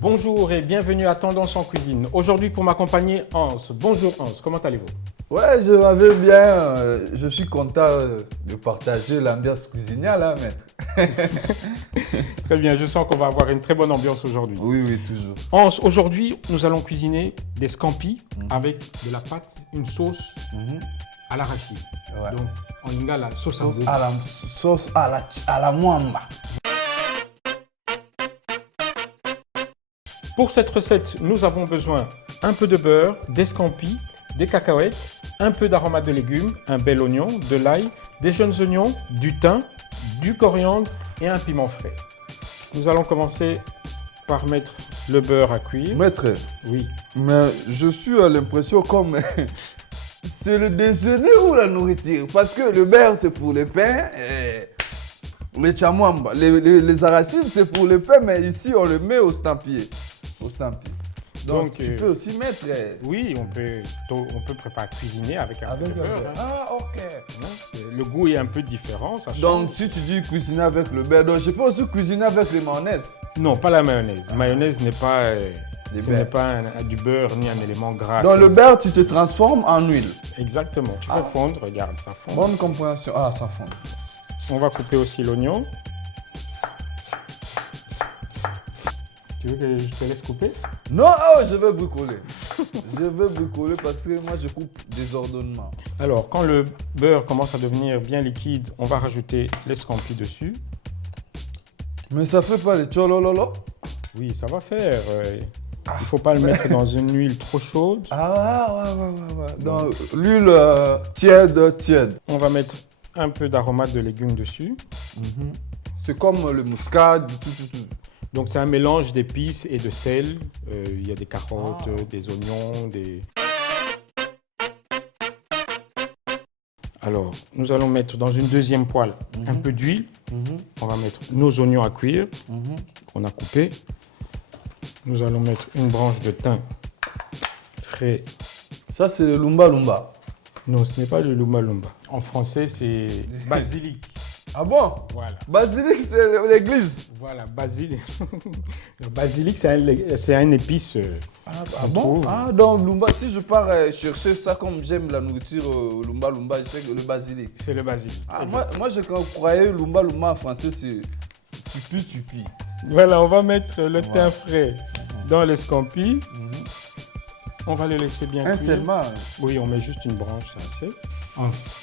Bonjour et bienvenue à Tendance en cuisine. Aujourd'hui pour m'accompagner, Hans. Bonjour Hans, comment allez-vous? Ouais, je vais bien. Je suis content de partager l'ambiance cuisinière là, maître. Très bien, je sens qu'on va avoir une très bonne ambiance aujourd'hui. Oui, oui, toujours. Hans, aujourd'hui nous allons cuisiner des scampis avec de la pâte, une sauce à l'arachide. Ouais. Donc en lingala, sauce à Sauce à la mwamba. Pour cette recette, nous avons besoin un peu de beurre, des scampis, des cacahuètes, un peu d'aromates de légumes, un bel oignon, de l'ail, des jeunes oignons, du thym, du coriandre et un piment frais. Nous allons commencer par mettre le beurre à cuire. Maître, Oui. mais je suis à l'impression comme c'est le déjeuner ou la nourriture. Parce que le beurre c'est pour les pains, et les chamwamba, les arachides c'est pour les pains, mais ici on le met au stampier. Donc tu peux aussi mettre. Oui, on peut préparer cuisiner avec un peu de beurre. Hein. Ah, ok. Le goût est un peu différent. Ça change. Donc, si tu dis cuisiner avec le beurre, donc je peux aussi cuisiner avec les mayonnaise. Non, pas la mayonnaise. Mayonnaise n'est pas, Du beurre ni un élément gras. Dans le beurre, tu te transformes en huile. Exactement. Tu fais fondre, regarde, ça fond. Bonne compréhension. Ah, ça fond. On va couper aussi l'oignon. Tu veux que je te laisse couper? Non, je vais bricoler. Je vais bricoler parce que moi, je coupe désordonnement. Alors, quand le beurre commence à devenir bien liquide, on va rajouter les scampis dessus. Mais ça fait pas les tcholololo? Oui, ça va faire. Il ne faut pas le mettre dans une huile trop chaude. Ah, ouais. Dans l'huile tiède. On va mettre un peu d'aromates de légumes dessus. C'est comme le muscade, tout. Donc c'est un mélange d'épices et de sel. Il y a des carottes, des oignons, des... Alors, nous allons mettre dans une deuxième poêle un peu d'huile. On va mettre nos oignons à cuire qu'on a coupés. Nous allons mettre une branche de thym frais. Ça, c'est le lumba. Non, ce n'est pas le lumba lumba. En français, c'est basilic. Ah bon? Voilà. Basilic, c'est l'église. Voilà, basilic. Le basilic, c'est un épice. Bon? Ah, donc Lumba, si je pars chercher ça comme j'aime la nourriture Lumba, je sais que le basilic. C'est le basilic. Ah, moi, je croyais Lumba en français, c'est tupi. Voilà, on va mettre le thym frais dans les scampis. On va le laisser bien cuire. Seulement. Oui, on met juste une branche, c'est assez.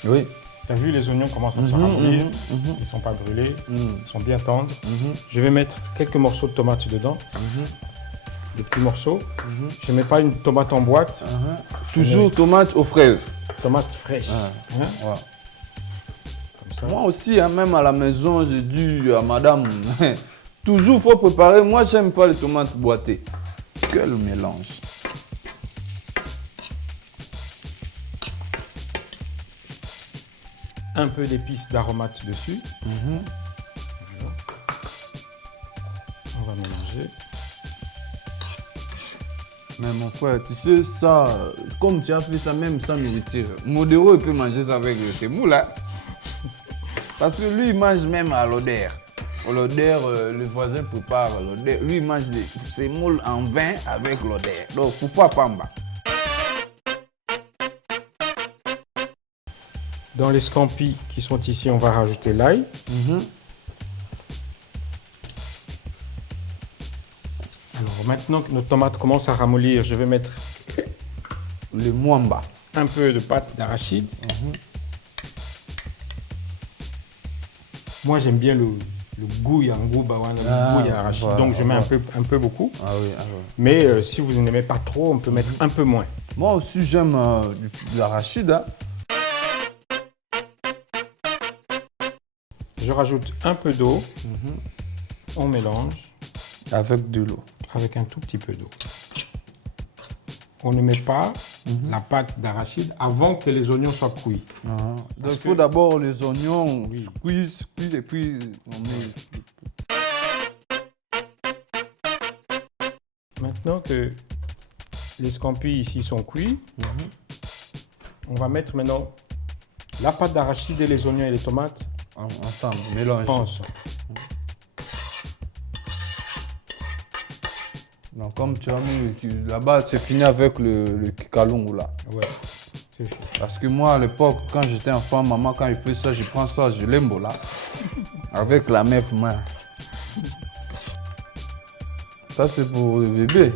Oui. Tu as vu, les oignons commencent à se ramollir. Ils ne sont pas brûlés, ils sont bien tendres. Je vais mettre quelques morceaux de tomates dedans. Des petits morceaux. Je ne mets pas une tomate en boîte. Toujours tomate aux fraises. Tomate fraîche. Ouais. Comme ça. Moi aussi, même à la maison, j'ai dit à madame, toujours faut préparer. Moi, j'aime pas les tomates boîtées. Quel mélange. Un peu d'épices d'aromates dessus. Voilà. On va mélanger. Mais mon frère, tu sais, ça, comme tu as fait ça même sans nourriture, Modéro, il peut manger ça avec le semoule, là. Parce que lui, il mange même à l'odeur. L'odeur, le voisin prépare l'odeur. Lui, il mange des semoules en vin avec l'odeur. Donc, Foufa Pamba. Dans les scampis qui sont ici, on va rajouter l'ail. Alors maintenant que notre tomate commence à ramollir, je vais mettre Le mwamba. un peu de pâte d'arachide. Moi j'aime bien le goût arachide, voilà, donc je mets un peu beaucoup. Ah oui. Mais si vous n'aimez pas trop, on peut mettre un peu moins. Moi aussi, j'aime de l'arachide. Hein. Je rajoute un peu d'eau, on mélange Avec de l'eau. avec un tout petit peu d'eau. On ne met pas la pâte d'arachide avant que les oignons soient cuits. Donc il faut d'abord les oignons cuire et puis on met... Maintenant que les scampis ici sont cuits, on va mettre maintenant la pâte d'arachide et les oignons et les tomates ensemble, mélange. ensemble. Donc, comme tu as mis, là-bas, c'est fini avec le kikalungu là. Ouais, c'est fini. Parce que moi, à l'époque, quand j'étais enfant, maman, quand il fait ça, je prends ça, je l'aime là. Avec la meuf main. Ça, c'est pour le bébé.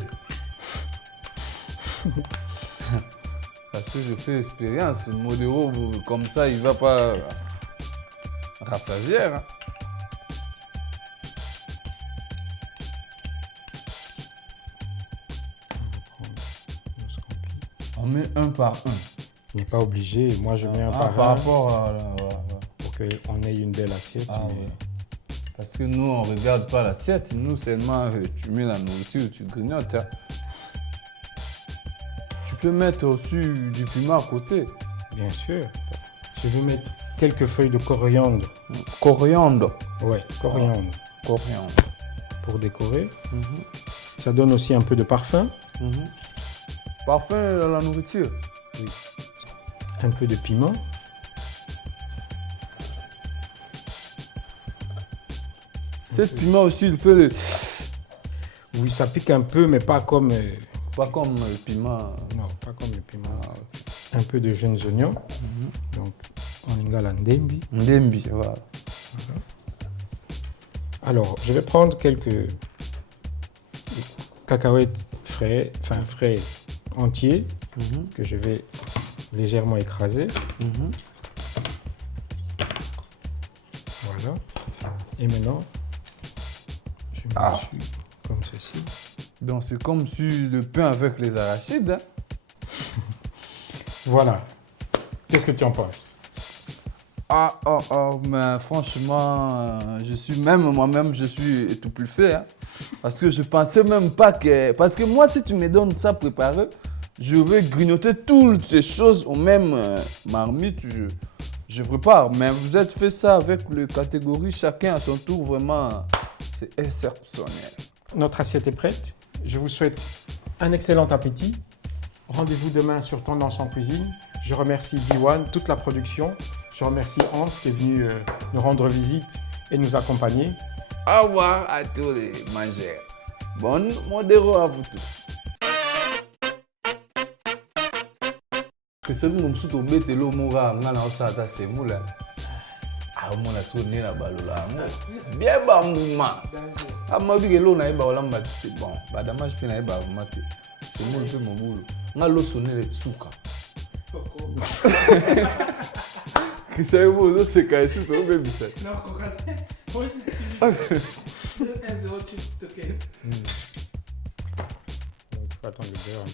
Parce que je fais expérience. Le modéro, comme ça, il va pas rassasier. Hein. On met un par un. On n'est pas obligé. Moi, je mets un par un rapport à pour qu'on ait une belle assiette. Ah, mais- ouais. Parce que nous, on ne regarde pas l'assiette. Nous, seulement, tu mets la nourriture, tu grignotes. Hein. Tu peux mettre aussi du piment à côté. Bien sûr. Je vais mettre quelques feuilles de coriandre. Coriandre. Ouais, coriandre. Coriandre. Pour décorer. Mhm, Ça donne aussi un peu de parfum. mhm. Parfum à la nourriture. Un peu de piment. Cette piment aussi, il fait le... Oui, ça pique un peu, mais pas comme... Pas comme le piment. non, pas comme le piment. Un peu de jeunes oignons. Donc, en lingala ndembi. Ndembi, voilà. Alors, je vais prendre quelques cacahuètes frais entiers, Mhm, que je vais légèrement écraser. mhm. Voilà. Et maintenant, je mets Ah. dessus comme ceci. Donc, c'est comme si le pain avec les arachides. Hein. Voilà. Qu'est-ce que tu en penses? Mais franchement, je suis même moi-même, je suis étouffé. Hein, parce que je pensais même pas que... Parce que moi, si tu me donnes ça préparé, je vais grignoter toutes ces choses au même marmite. Je prépare. Mais vous êtes fait ça avec les catégories, chacun à son tour, vraiment, c'est exceptionnel. Notre assiette est prête. Je vous souhaite un excellent appétit. Rendez-vous demain sur Tendance en cuisine. Je remercie Diwan, toute la production. Je remercie Hans qui est venu nous rendre visite et nous accompagner. Au revoir à tous les mangeurs. Bon modéro à vous tous. Que ce que nous sommes bêtés, l'eau mourra, on a ça, c'est moula. Ah, on a sonné la balle là. Bien, bah, mouma. Ah, ma vie, l'eau n'a pas la maté. Bon, bah, dommage, je n'ai pas maté. C'est mon peu mon boulot. On a l'eau sonné les soukas. Que ça veut dire, c'est quand même sur le bébé. Non, cocaté. Oui, c'est 1, 0, tu te Donc, il faut attendre le beurre.